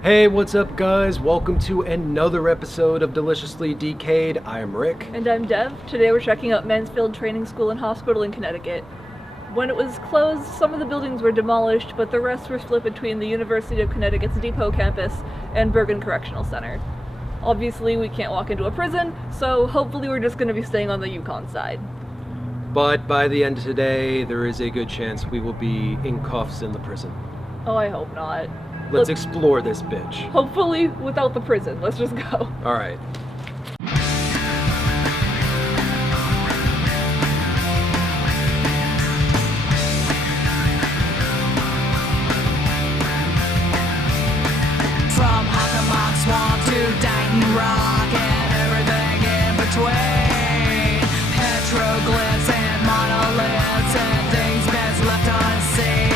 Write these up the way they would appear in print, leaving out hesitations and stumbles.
Hey, what's up, guys? Welcome to another episode of Deliciously Decayed. I am Rick. And I'm Dev. Today we're checking out Mansfield Training School and Hospital in Connecticut. When it was closed, some of the buildings were demolished, but the rest were split between the University of Connecticut's Depot campus and Byrd Correctional Center. Obviously, we can't walk into a prison, so hopefully we're just going to be staying on the UCONN side. But by the end of today, there is a good chance we will be in cuffs in the prison. Oh, I hope not. Let's explore this bitch. Hopefully without the prison. Let's just go. Alright. From Hockomock Swamp to Dighton Rock and everything in between. Petroglyphs and monoliths and things best left unseen.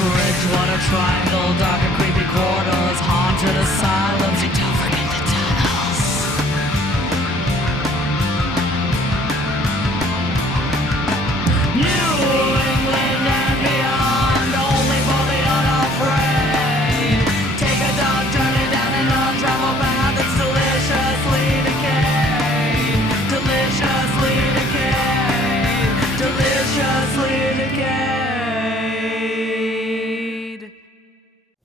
Bridgewater Triangle, dark and creepy quarters, haunted asylums, and don't forget the tunnels. New England and beyond, only for the unafraid. Take a dog journey down an untraveled path that's deliciously decayed. Deliciously decayed. Deliciously decayed.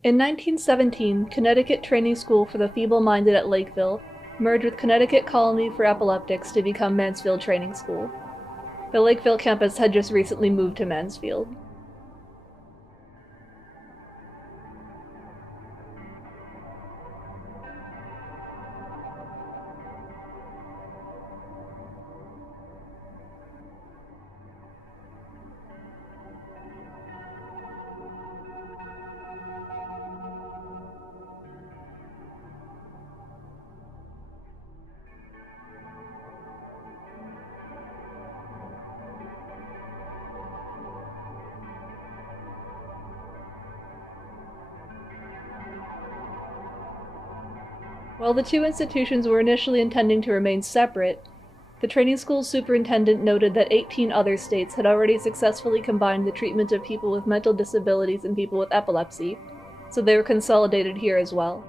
In 1917, Connecticut Training School for the Feeble-Minded at Lakeville merged with Connecticut Colony for Epileptics to become Mansfield Training School. The Lakeville campus had just recently moved to Mansfield. While the two institutions were initially intending to remain separate, the training school's superintendent noted that 18 other states had already successfully combined the treatment of people with mental disabilities and people with epilepsy, so they were consolidated here as well.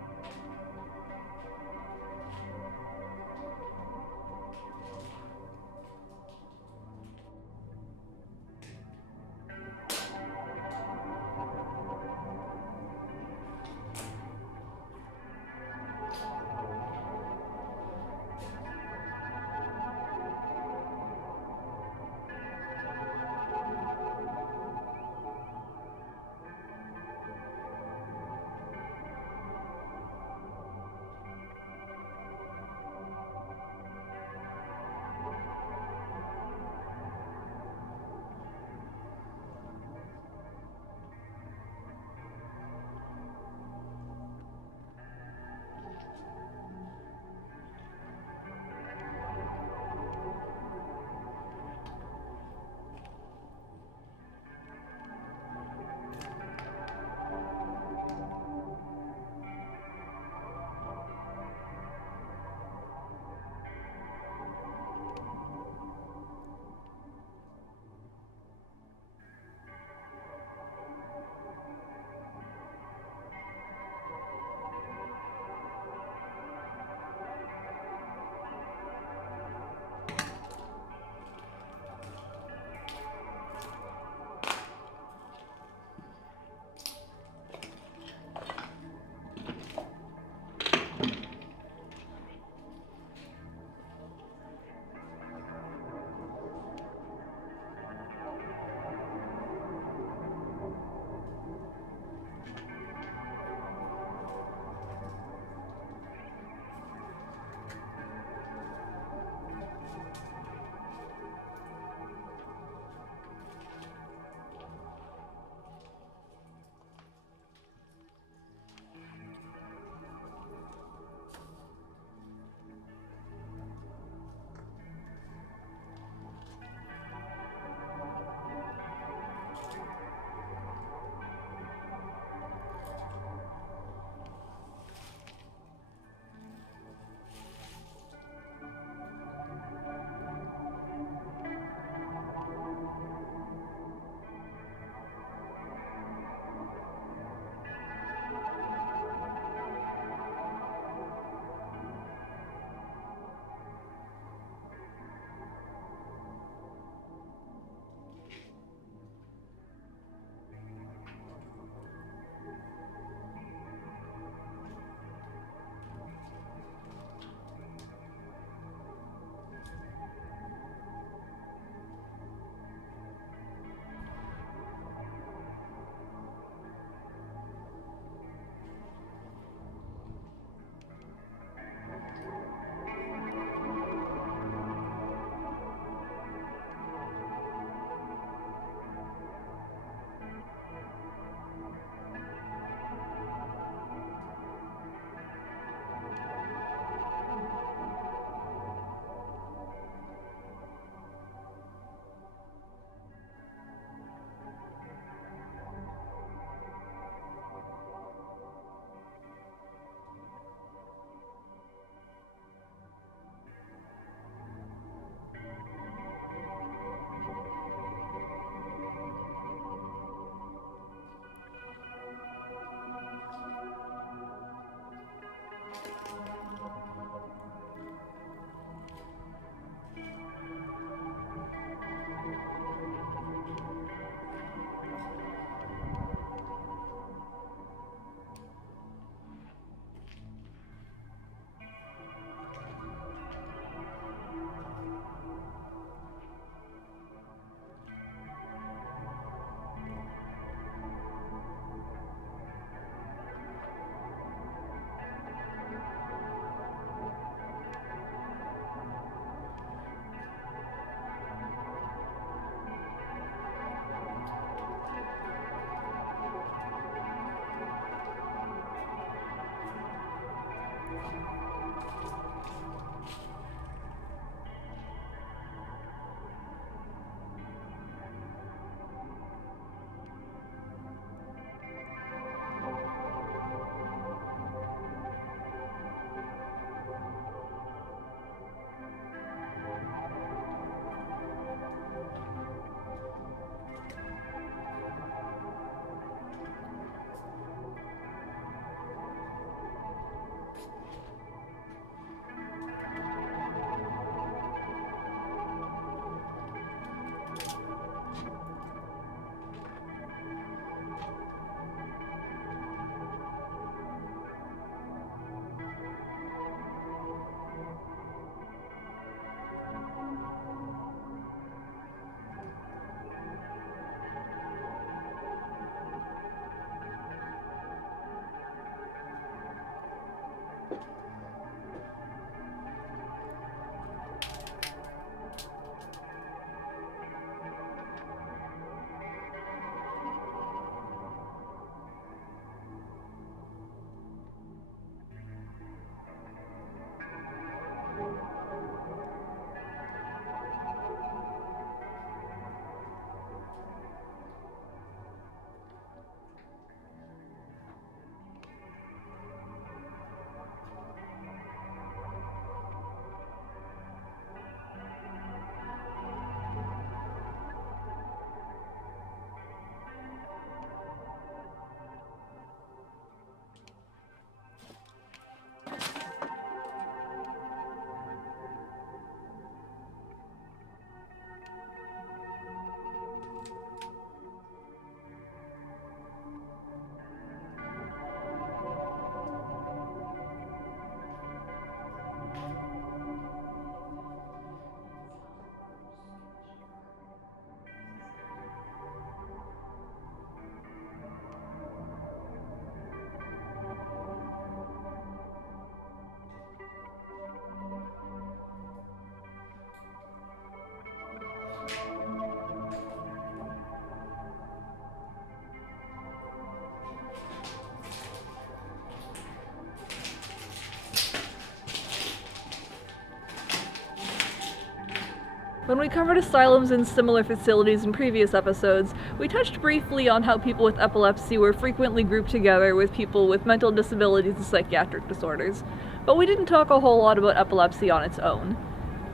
When we covered asylums and similar facilities in previous episodes, we touched briefly on how people with epilepsy were frequently grouped together with people with mental disabilities and psychiatric disorders, but we didn't talk a whole lot about epilepsy on its own.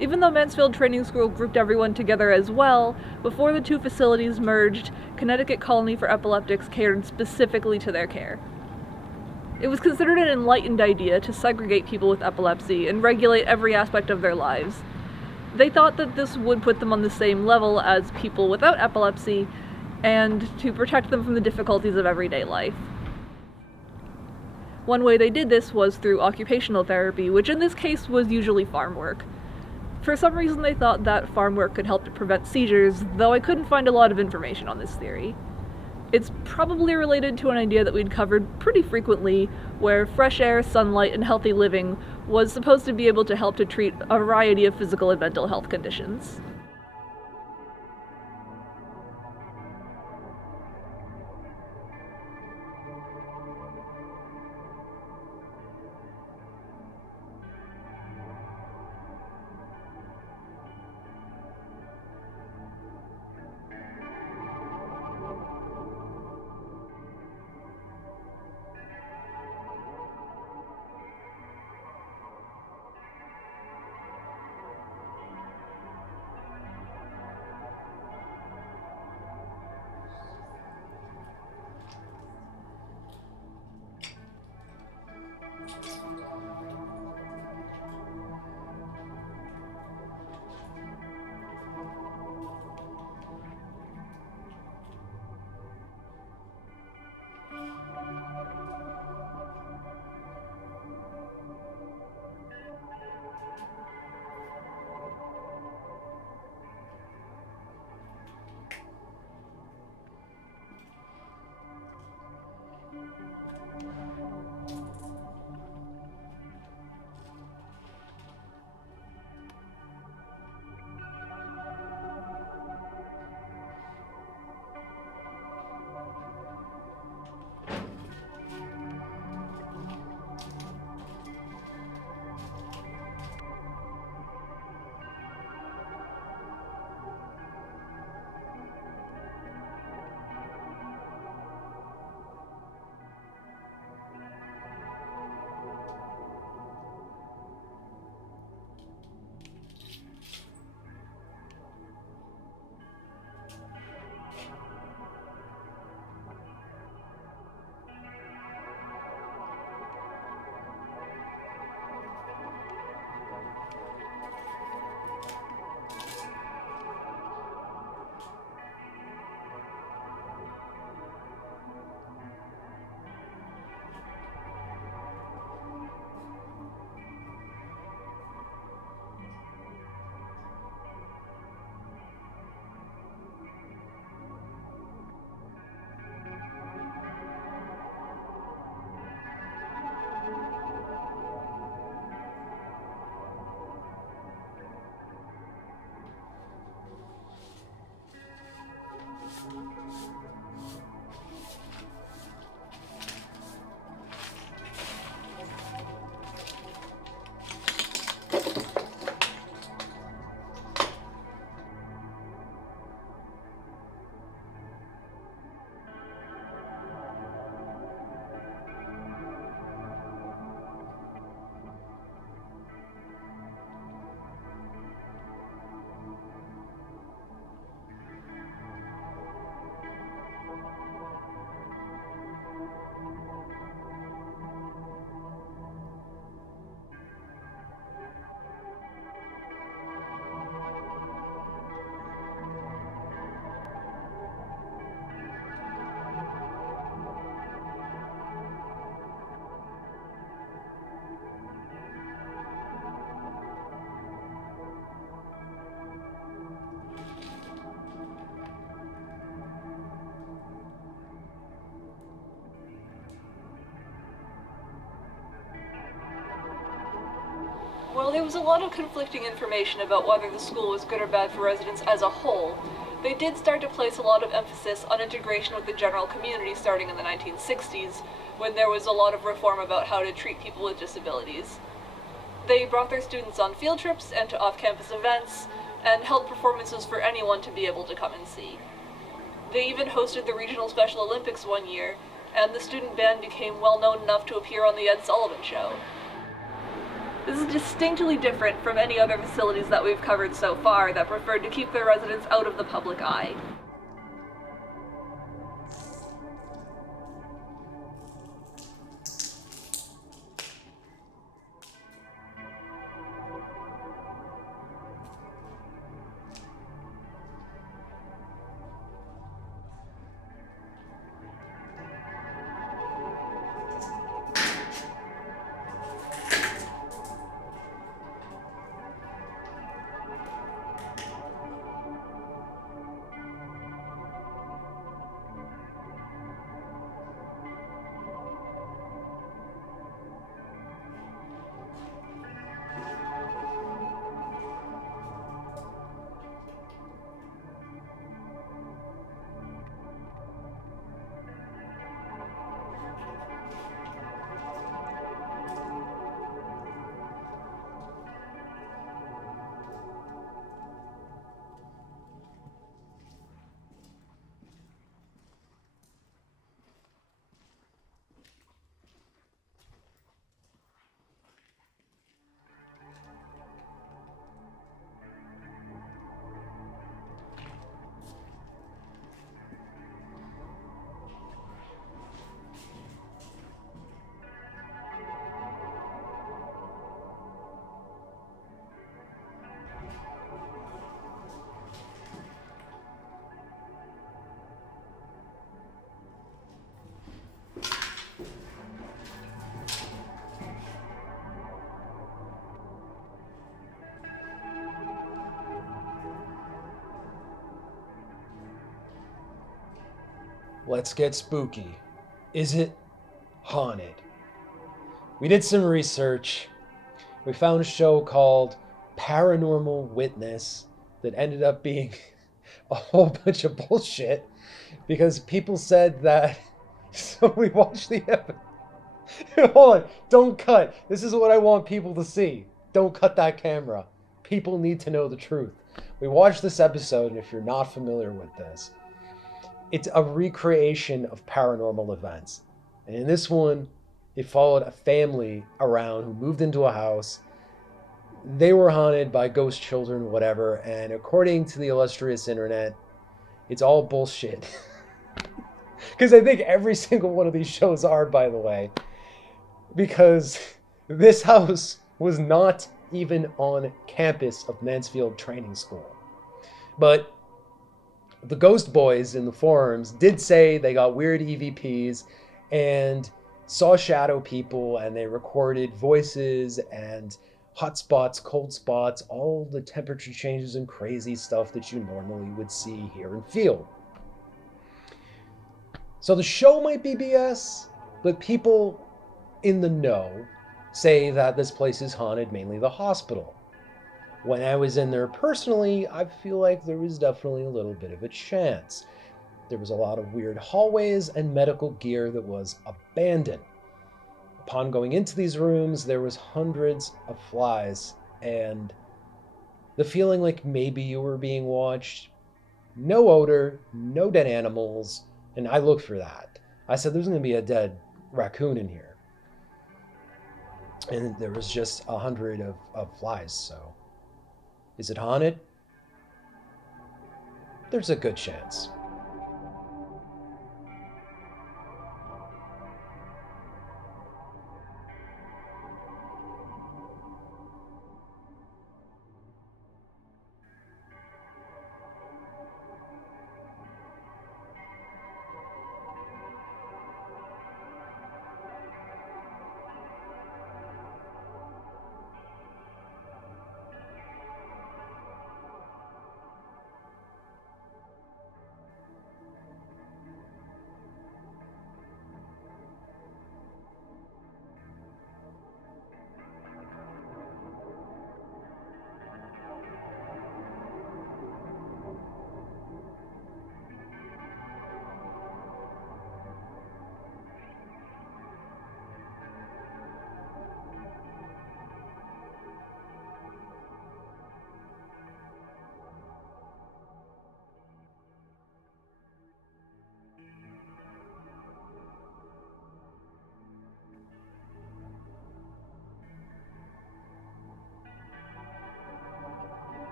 Even though Mansfield Training School grouped everyone together as well, before the two facilities merged, Connecticut Colony for Epileptics catered specifically to their care. It was considered an enlightened idea to segregate people with epilepsy and regulate every aspect of their lives. They thought that this would put them on the same level as people without epilepsy, and to protect them from the difficulties of everyday life. One way they did this was through occupational therapy, which in this case was usually farm work. For some reason they thought that farm work could help to prevent seizures, though I couldn't find a lot of information on this theory. It's probably related to an idea that we'd covered pretty frequently, where fresh air, sunlight, and healthy living was supposed to be able to help to treat a variety of physical and mental health conditions. While there was a lot of conflicting information about whether the school was good or bad for residents as a whole, they did start to place a lot of emphasis on integration with the general community starting in the 1960s, when there was a lot of reform about how to treat people with disabilities. They brought their students on field trips and to off-campus events, and held performances for anyone to be able to come and see. They even hosted the Regional Special Olympics one year, and the student band became well known enough to appear on The Ed Sullivan Show. This is distinctly different from any other facilities that we've covered so far that preferred to keep their residents out of the public eye. Let's get spooky. Is it haunted? We did some research. We found a show called Paranormal Witness that ended up being a whole bunch of bullshit because people said that. So we watched the episode. Hold on, don't cut. This is what I want people to see. Don't cut that camera. People need to know the truth. We watched this episode, and if you're not familiar with this, it's a recreation of paranormal events. And in this one, it followed a family around who moved into a house. They were haunted by ghost children, whatever. And according to the illustrious internet, it's all bullshit. Because I think every single one of these shows are, by the way. Because this house was not even on campus of Mansfield Training School. But the ghost boys in the forums did say they got weird EVPs and saw shadow people, and they recorded voices and hot spots, cold spots, all the temperature changes and crazy stuff that you normally would see, hear, and feel. So the show might be BS, but people in the know say that this place is haunted, mainly the hospital. When I was in there personally, I feel like there was definitely a little bit of a chance. There was a lot of weird hallways and medical gear that was abandoned. Upon going into these rooms, there was hundreds of flies, and the feeling like maybe you were being watched. No odor, no dead animals, and I looked for that. I said, there's going to be a dead raccoon in here. And there was just 100 of flies, so. Is it haunted? There's a good chance.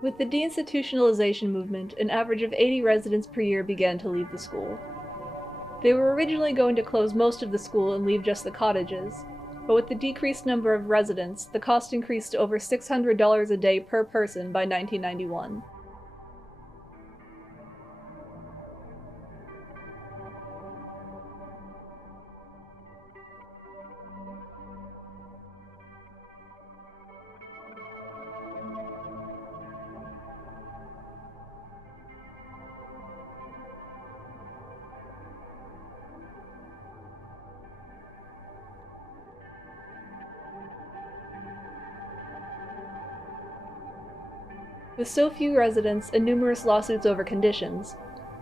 With the deinstitutionalization movement, an average of 80 residents per year began to leave the school. They were originally going to close most of the school and leave just the cottages, but with the decreased number of residents, the cost increased to over $600 a day per person by 1991. With so few residents and numerous lawsuits over conditions,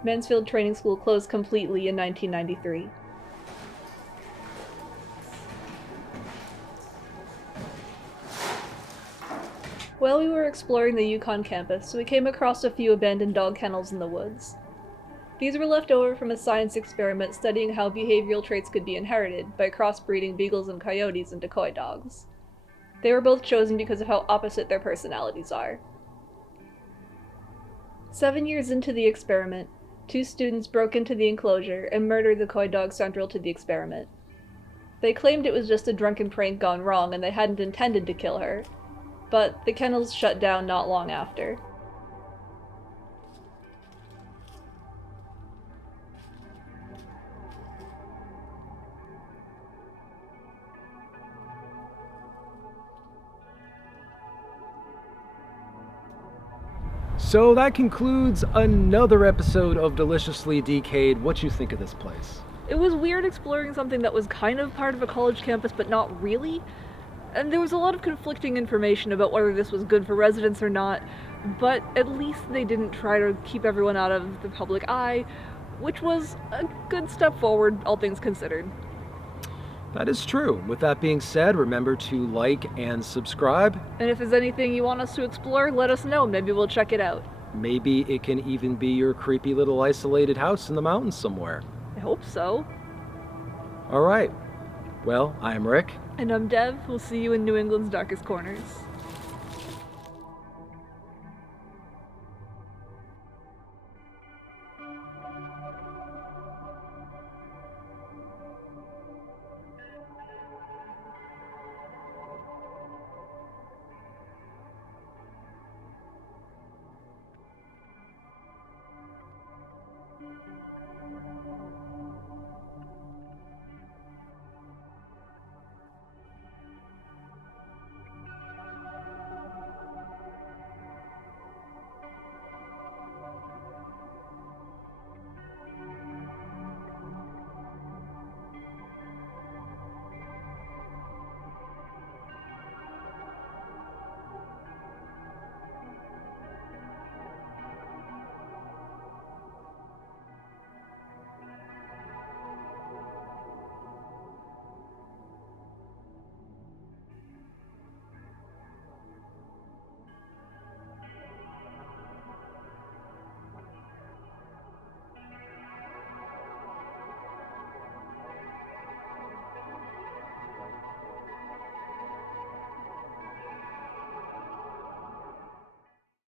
Mansfield Training School closed completely in 1993. While we were exploring the UCONN campus, we came across a few abandoned dog kennels in the woods. These were left over from a science experiment studying how behavioral traits could be inherited by crossbreeding beagles and coyotes into decoy dogs. They were both chosen because of how opposite their personalities are. 7 years into the experiment, 2 students broke into the enclosure and murdered the coy dog central to the experiment. They claimed it was just a drunken prank gone wrong and they hadn't intended to kill her, but the kennels shut down not long after. So that concludes another episode of Deliciously Decayed. What you think of this place? It was weird exploring something that was kind of part of a college campus, but not really. And there was a lot of conflicting information about whether this was good for residents or not, but at least they didn't try to keep everyone out of the public eye, which was a good step forward, all things considered. That is true. With that being said, remember to like and subscribe. And if there's anything you want us to explore, let us know. Maybe we'll check it out. Maybe it can even be your creepy little isolated house in the mountains somewhere. I hope so. All right. Well, I'm Rick. And I'm Dev. We'll see you in New England's darkest corners.